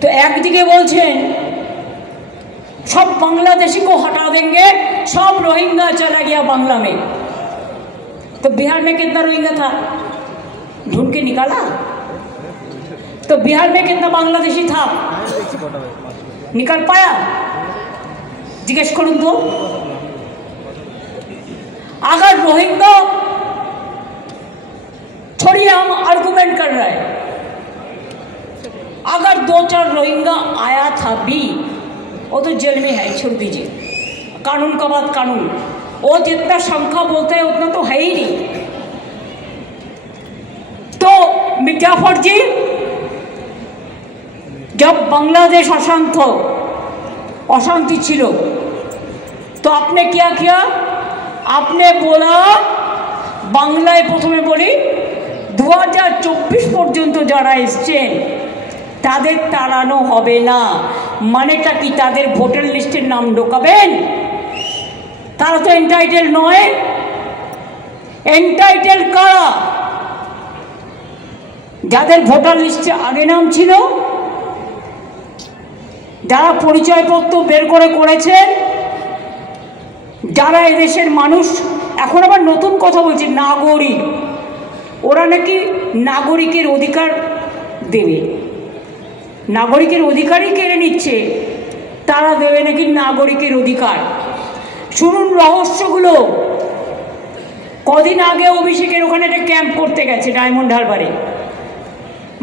तो একদিকে বলছেন सब बांग्लादेशी को हटा देंगे, सब रोहिंग्या चला गया बांग्ला में। तो बिहार में कितना रोहिंग्या था, ढूंढ के निकाला? तो बिहार में कितना बांग्लादेशी था, निकाल पाया? जिज्ञेस करूं तो अगर रोहिंग्या थोड़ी हम आर्गुमेंट कर रहे हैं, अगर 2-4 रोहिंग्या आया था भी वो तो जेल में है, छोड़ दीजिए, कानून का बात कानून, वो जितना संख्या बोलते हैं उतना तो है ही नहीं। तो मिर्जाफर जी जब बांग्लादेश अशांति छिलो तो आपने क्या किया? आपने बोला बांग्लाয় প্রথমে বলি 2024 পর্যন্ত যারা এসেছেন তাদের তাড়ানো হবে না। মানেটা কি? তাদের ভোটার লিস্টের নাম ঢোকাবেন? তারা তো এন্টাইটেল নয়। এন্টাইটেল কারা? যাদের ভোটার লিস্টে আগে নাম ছিল, যারা পরিচয়পত্র বের করে করেছেন, যারা এদেশের মানুষ। এখন আবার নতুন কথা বলছে নাগরিক, ওরা নাকি নাগরিকের অধিকার দেবে, নাগরিকের অধিকারই কেড়ে নিচ্ছে, তারা দেবে নাকি নাগরিকের অধিকার। শুনুন রহস্যগুলো। কদিন আগে অভিষেকের ওখানে একটা ক্যাম্প করতে গেছে ডায়মন্ড হারবারে,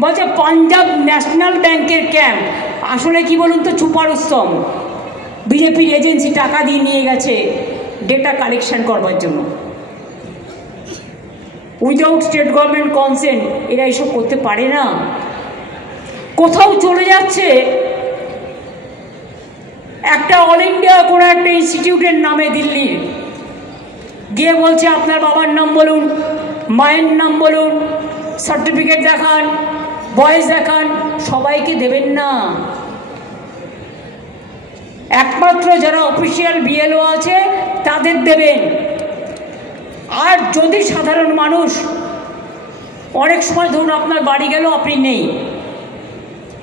বলছে পাঞ্জাব ন্যাশনাল ব্যাংকের ক্যাম্প। আসলে কি বলুন তো, ছুপারুস্তম বিজেপির এজেন্সি টাকা দিয়ে নিয়ে গেছে ডেটা কালেকশন করবার জন্য। উইদাউট স্টেট গভর্নমেন্ট কনসেন্ট এরা এসব করতে পারে না। কোথাও চলে যাচ্ছে একটা অল ইন্ডিয়া কোনো একটা ইনস্টিটিউটের নামে দিল্লির, গিয়ে বলছে আপনার বাবার নাম বলুন, মায়ের নাম বলুন, সার্টিফিকেট দেখান, বয়স দেখান। সবাইকে দেবেন না, একমাত্র যারা অফিসিয়াল বিএলও আছে তাদের দেবেন। আর যদি সাধারণ মানুষ, অনেক সময় ধরুন আপনার বাড়ি গেল আপনি নেই,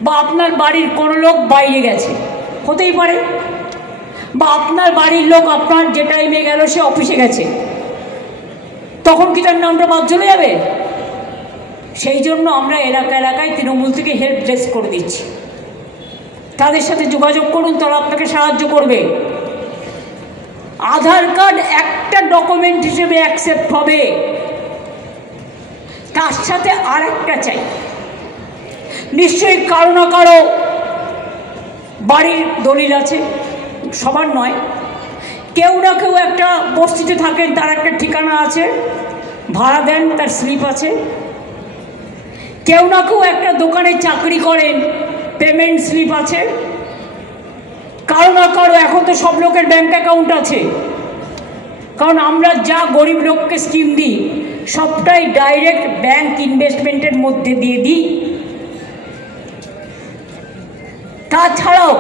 বা আপনার বাড়ির কোনো লোক বাইরে গেছে, হতেই পারে, বা আপনার বাড়ির লোক আপনার যে টাইমে গেল সে অফিসে গেছে, তখন কি তার নামটা বাদ চলে যাবে? সেই জন্য আমরা এলাকায় তৃণমূল থেকে হেল্প ডেস্ক করে দিচ্ছি, তাদের সাথে যোগাযোগ করুন, তারা আপনাকে সাহায্য করবে। আধার কার্ড একটা ডকুমেন্ট হিসেবে অ্যাকসেপ্ট হবে, তার সাথে আর একটা চাই। নিশ্চয়ই কারো না কারো বাড়ির দলিল আছে, সবার নয়, কেউ না কেউ একটা বস্তিতে থাকেন, তার একটা ঠিকানা আছে, ভাড়া দেন, তার স্লিপ আছে। কেউ না কেউ একটা দোকানে চাকরি করেন, পেমেন্ট স্লিপ আছে। কারো না কারো, এখন তো সব লোকের ব্যাংক অ্যাকাউন্ট আছে, কারণ আমরা যা গরিব লোককে স্কিম দিই সবটাই ডাইরেক্ট ব্যাংক ইনভেস্টমেন্টের মধ্যে দিয়ে দিই। তাছাড়াও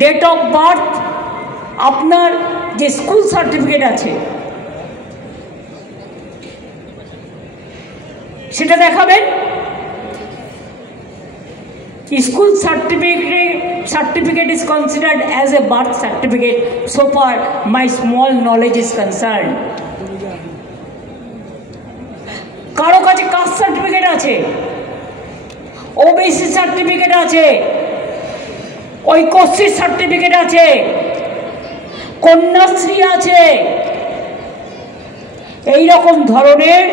ডেট অফ বার্থ, আপনার যে স্কুল সার্টিফিকেট আছে সেটা দেখাবেন। School certificate is considered as a birth certificate so far my small knowledge is concerned. কারো কাছে কাস্ট সার্টিফিকেট আছে, ওবিসি সার্টিফিকেট আছে, ঐক্যশ্রী সার্টিফিকেট আছে, কন্যাশ্রী আছে। এই রকম ধরনের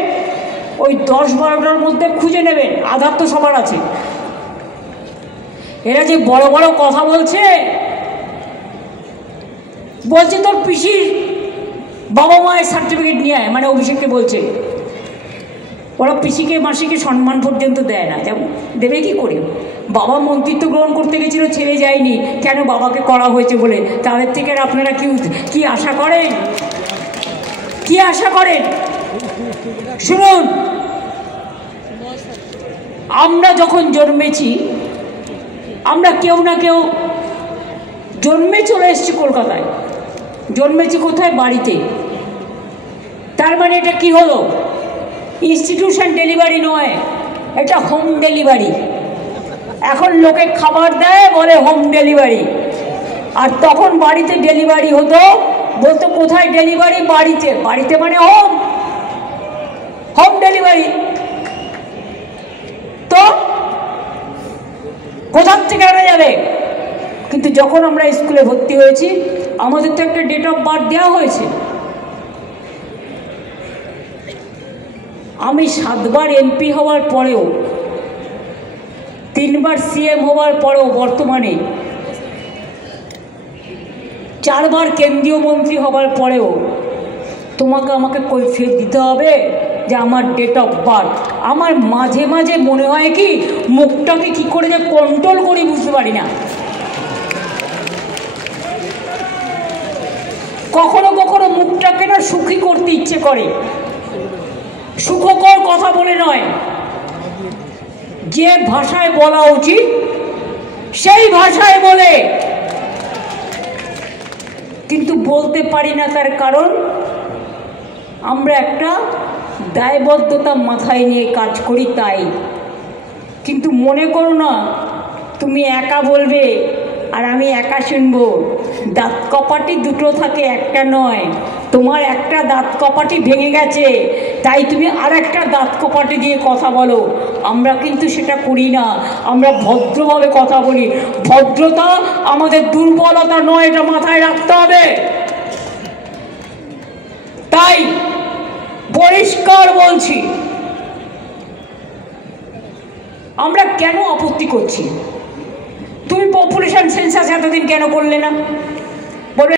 ওই 10-12টার মধ্যে খুঁজে নেবেন। আধার তো সবার আছে। এরা যে বড় বড় কথা বলছে, তোর পিসির বাবা মায়ের সার্টিফিকেট নিয়ে আয়, মানে অভিষেককে বলছে। ওরা পিসিকে মাসিকে সম্মান পর্যন্ত দেয় না, যেমন দেবে কি করে? বাবা মন্ত্রিত্ব গ্রহণ করতে গেছিল, ছেড়ে যায়নি, কেন? বাবাকে করা হয়েছে বলে। তাদের থেকে আপনারা কি আশা করেন? কি আশা করেন? শুনুন, আমরা যখন জন্মেছি, আমরা কেউ না কেউ জন্মে চলে এসেছি কলকাতায়। জন্মেছি কোথায়? বাড়িতে। তার মানে এটা কি হলো? ইনস্টিটিউশন ডেলিভারি নয়, এটা হোম ডেলিভারি। এখন লোকে খাবার দেয় বলে হোম ডেলিভারি, আর তখন বাড়িতে ডেলিভারি হতো, বলতো কোথায় ডেলিভারি? বাড়িতে। বাড়িতে মানে হোম, হোম ডেলিভারি। তো কোথার থেকে আনা যাবে? কিন্তু যখন আমরা স্কুলে ভর্তি হয়েছি আমাদের তো একটা ডেট অফ বার্থ দেওয়া হয়েছে। আমি 7 বার এমপি হওয়ার পরেও, 3 বার সিএম হওয়ার পরেও, বর্তমানে 4 বার কেন্দ্রীয় মন্ত্রী হওয়ার পরেও তোমাকে আমাকে কৈফিয়ত দিতে হবে যে আমার ডেট অফ বার্থ। আমার মাঝে মাঝে মনে হয় কি মুখটাকে কি করে যে কন্ট্রোল করি বুঝতে পারি না। কখনো কখনো মুখটাকে না সুখী করতে ইচ্ছে করে, সুখকর কথা বলে নয়, যে ভাষায় বলা উচিত সেই ভাষায় বলে, কিন্তু বলতে পারি না। তার কারণ আমরা একটা দায়বদ্ধতা মাথায় নিয়ে কাজ করি, তাই। কিন্তু মনে করো না তুমি একা বলবে আর আমি একা শুনবো। দাঁত কপাটি দুটো থাকে, একটা নয়। তোমার একটা দাঁত কপাটি ভেঙে গেছে, তাই তুমি আর একটা দাঁত কপাটি দিয়ে কথা বলো। আমরা কিন্তু সেটা করি না, আমরা ভদ্রভাবে কথা বলি। ভদ্রতা আমাদের দুর্বলতা নয়, এটা মাথায় রাখতে হবে। তাই পরিষ্কার বলছি, আমরা কেন আপত্তি করছি? তুমি পপুলেশন সেন্সাস এতদিন কেন করলে না?